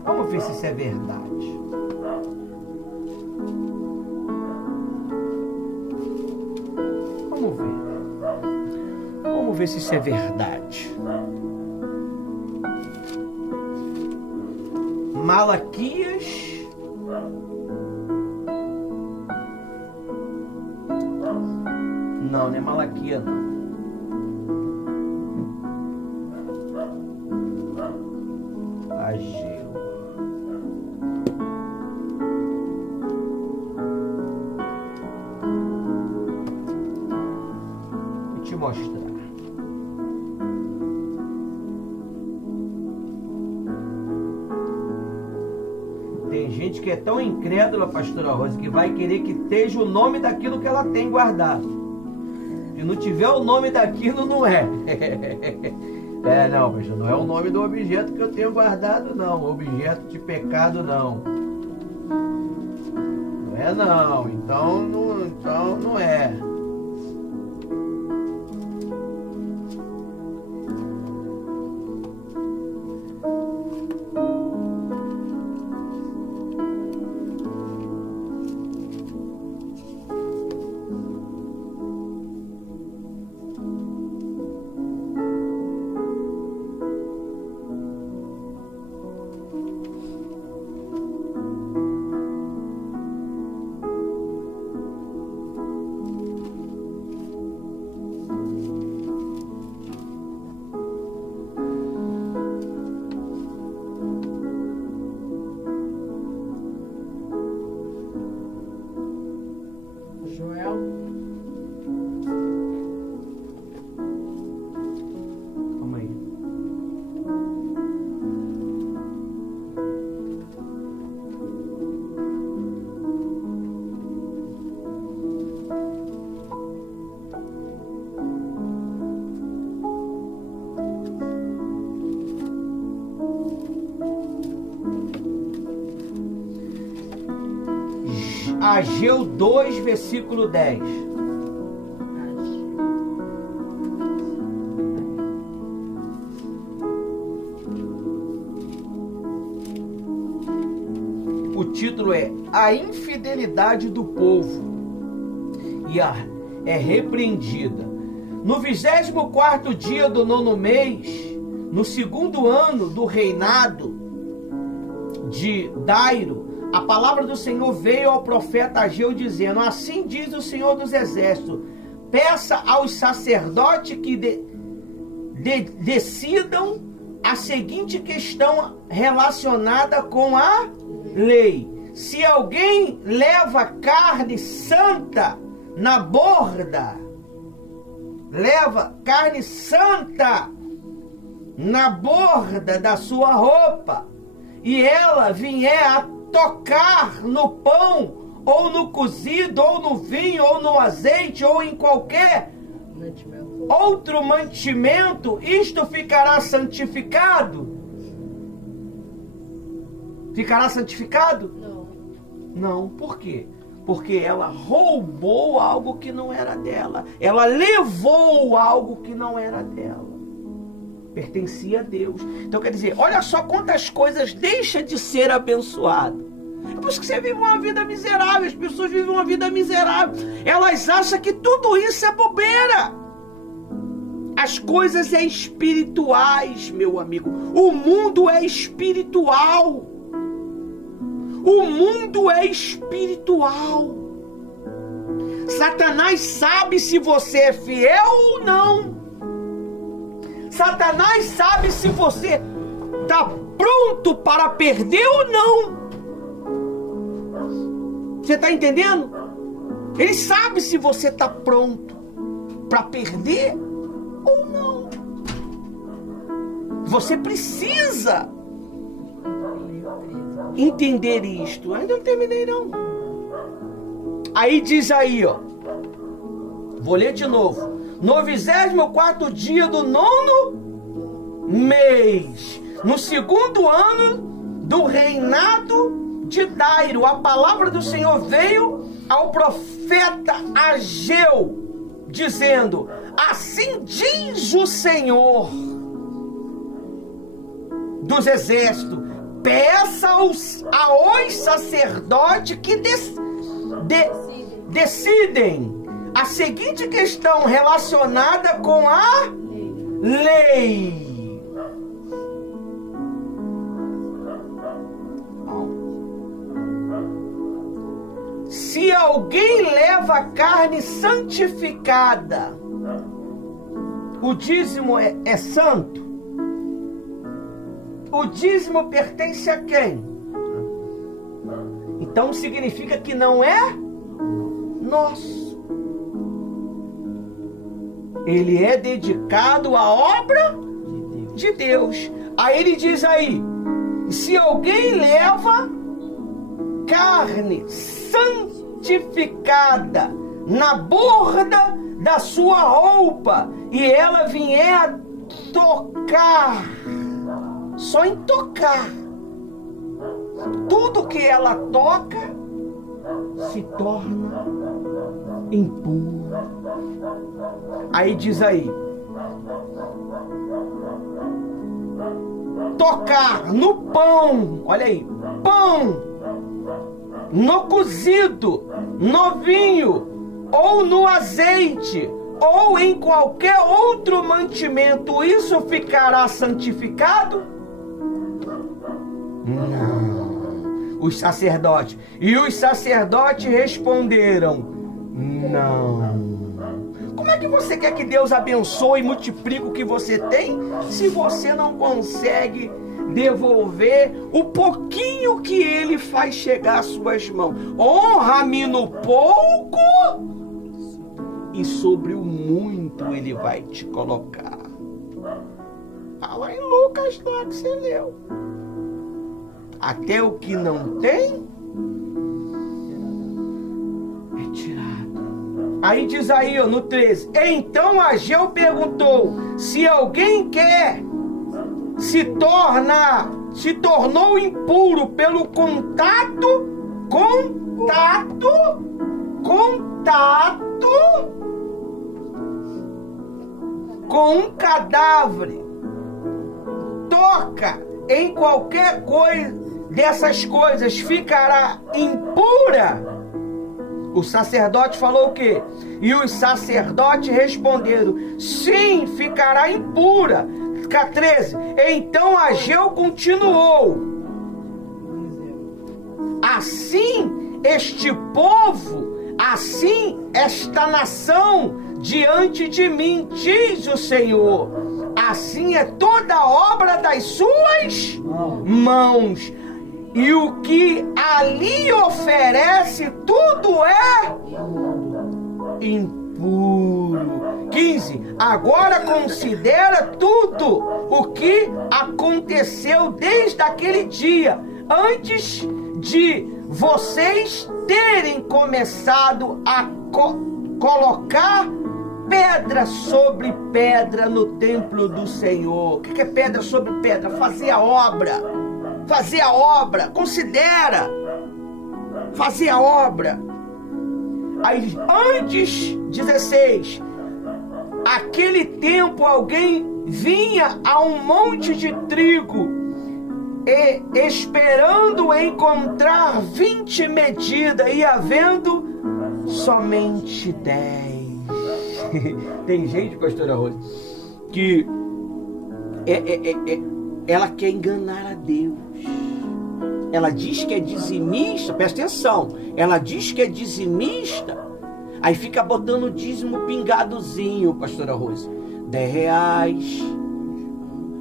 Vamos ver se isso é verdade. Vamos ver. Vamos ver se isso é verdade. Malaquias. Não é Malaquias, não. Ageu. Vou te mostrar. Tem gente que é tão incrédula, pastora Rosa, que vai querer que esteja o nome daquilo que ela tem guardado. Se não tiver o nome daquilo, não é. Não, pastor, não é o nome do objeto que eu tenho guardado, não. Objeto de pecado, não. Não é, não. Então não é. Ageu 2, versículo 10. O título é A Infidelidade do Povo e é repreendida. No 24º dia do 9º mês, no 2º ano do reinado de Dairo, a palavra do Senhor veio ao profeta Ageu dizendo: assim diz o Senhor dos Exércitos, peça aos sacerdotes que decidam a seguinte questão relacionada com a lei. Se alguém leva carne santa na borda, leva carne santa na borda da sua roupa, e ela vier a tocar no pão, ou no cozido, ou no vinho, ou no azeite, ou em qualquer outro mantimento, isto ficará santificado? Ficará santificado? Não. Não, por quê? Porque ela roubou algo que não era dela. Ela levou algo que não era dela. Pertencia a Deus. Então quer dizer, olha só quantas coisas deixa de ser abençoado. É por isso que você vive uma vida miserável. As pessoas vivem uma vida miserável. Elas acham que tudo isso é bobeira. As coisas é espirituais, meu amigo. O mundo é espiritual. O mundo é espiritual. Satanás sabe se você é fiel ou não. Satanás sabe se você está pronto para perder ou não. Você está entendendo? Ele sabe se você está pronto para perder ou não. Você precisa entender isto. Ainda não terminei não. Aí diz aí, ó. Vou ler de novo. No 24º dia do 9º mês, no 2º ano do reinado de Dairo, a palavra do Senhor veio ao profeta Ageu, dizendo: assim diz o Senhor dos exércitos, peça aos sacerdotes que decidem a seguinte questão relacionada com a lei. Se alguém leva carne santificada, o dízimo é santo? O dízimo pertence a quem? Então significa que não é nosso. Ele é dedicado à obra de Deus. Aí ele diz aí: se alguém leva carne santificada na borda da sua roupa e ela vier a tocar, só em tocar, tudo que ela toca se torna impuro. Aí diz aí: tocar no pão, olha aí, pão, no cozido, no vinho, ou no azeite, ou em qualquer outro mantimento, isso ficará santificado? Não. Os sacerdotes. E os sacerdotes responderam: não. Como é que você quer que Deus abençoe e multiplique o que você tem, se você não consegue devolver o pouquinho que Ele faz chegar às suas mãos? Honra-me no pouco, e sobre o muito Ele vai te colocar. Está lá em Lucas, lá que você leu. Até o que não tem é tirado. Aí diz aí, ó, no 13: então Ageu perguntou: se alguém se tornou impuro pelo contato contato com um cadáver, toca em qualquer coisa dessas coisas, ficará impura. O sacerdote falou o quê? E os sacerdotes responderam: sim, ficará impura. 13. Então Ageu continuou: assim este povo, assim esta nação diante de mim, diz o Senhor, assim é toda a obra das suas mãos, e o que ali oferece, tudo é impuro. 15. Agora considera tudo o que aconteceu desde aquele dia, antes de vocês terem começado a colocar pedra sobre pedra no templo do Senhor. O que é pedra sobre pedra? Fazer a obra. Fazer a obra. Considera. Fazer a obra. Aí, antes, 16, aquele tempo alguém vinha a um monte de trigo e esperando encontrar 20 medidas e havendo somente 10. Tem gente, pastora Rose, que ela quer enganar a Deus. Ela diz que é dizimista, presta atenção, ela diz que é dizimista, aí fica botando dízimo pingadozinho, pastora Rose, R$10,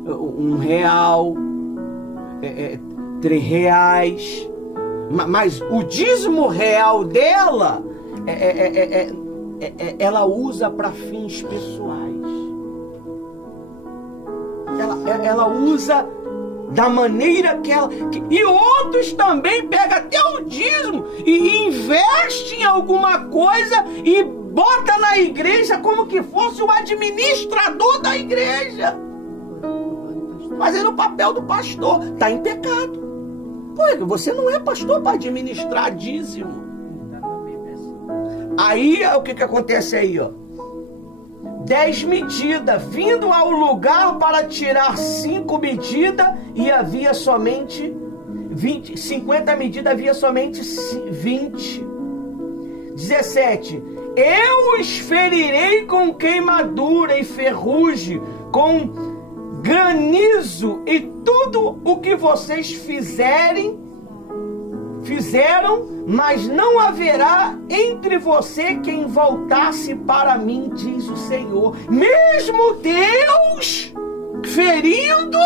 R$1, R$3, mas o dízimo real dela ela usa para fins pessoais. Ela usa da maneira que ela... E outros também pegam até o dízimo e investe em alguma coisa e bota na igreja como que fosse o administrador da igreja, fazendo o papel do pastor. Está em pecado. Pô, você não é pastor para administrar dízimo. Aí, o que acontece aí, ó? 10 medidas, vindo ao lugar para tirar 5 medidas, e havia somente 20, 50 medidas, havia somente 20. 17. Eu os ferirei com queimadura e ferrugem, com granizo, e tudo o que vocês fizeram, mas não haverá entre você quem voltasse para mim, diz o Senhor. Mesmo Deus ferindo,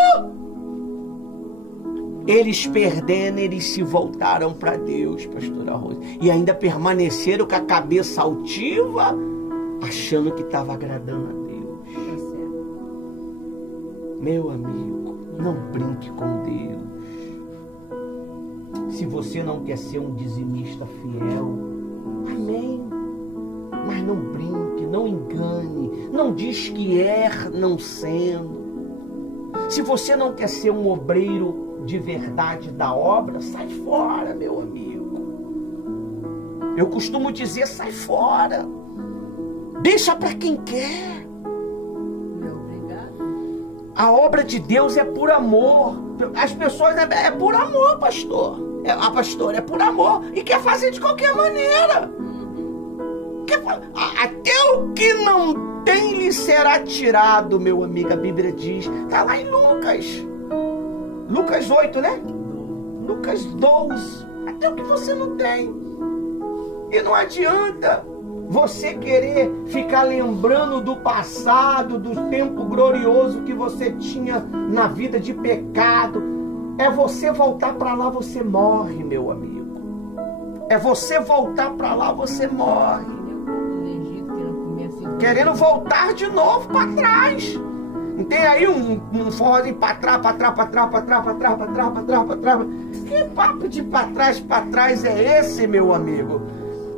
eles perdendo, eles se voltaram para Deus, pastora Rosa, e ainda permaneceram com a cabeça altiva, achando que estava agradando a Deus. Meu amigo, não brinque com Deus. Se você não quer ser um dizimista fiel, amém. Mas não brinque, não engane, não diz que é não sendo. Se você não quer ser um obreiro de verdade da obra, sai fora, meu amigo. Eu costumo dizer, sai fora. Deixa para quem quer. A obra de Deus é por amor. As pessoas é por amor, pastor. A pastora é por amor e quer fazer de qualquer maneira. Até o que não tem lhe será tirado, meu amigo. A Bíblia diz, está lá em Lucas 8, né? Lucas 12. Até o que você não tem. E não adianta você querer ficar lembrando do passado, do tempo glorioso que você tinha na vida de pecado. É você voltar para lá, você morre, meu amigo. É você voltar para lá, você morre. Querendo voltar de novo para trás. Não tem aí um forrozinho para trás, para trás, para trás, para trás, para trás, para trás, para trás, para trás. Que papo de para trás é esse, meu amigo?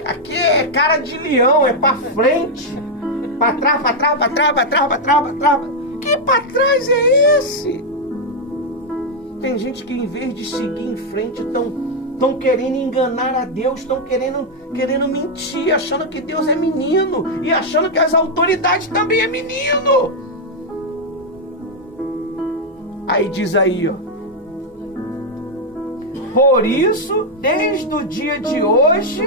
Aqui é cara de leão, é para frente. Para trás, para trás, para trás, para trás, para trás, para trás. Que para trás é esse? Tem gente que em vez de seguir em frente estão estão querendo enganar a Deus, estão querendo mentir, achando que Deus é menino e achando que as autoridades também é menino. Aí diz aí, ó: por isso, desde o dia de hoje,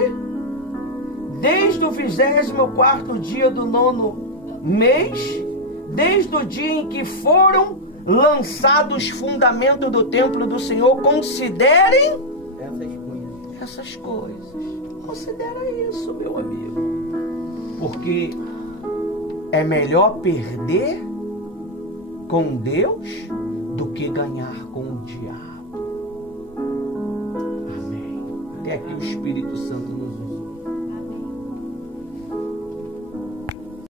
desde o 24º dia do 9º mês, desde o dia em que foram lançados os fundamentos do templo do Senhor, considerem essas coisas. Considera isso, meu amigo. Porque é melhor perder com Deus do que ganhar com o diabo. Amém. Até aqui o Espírito Santo nos usou.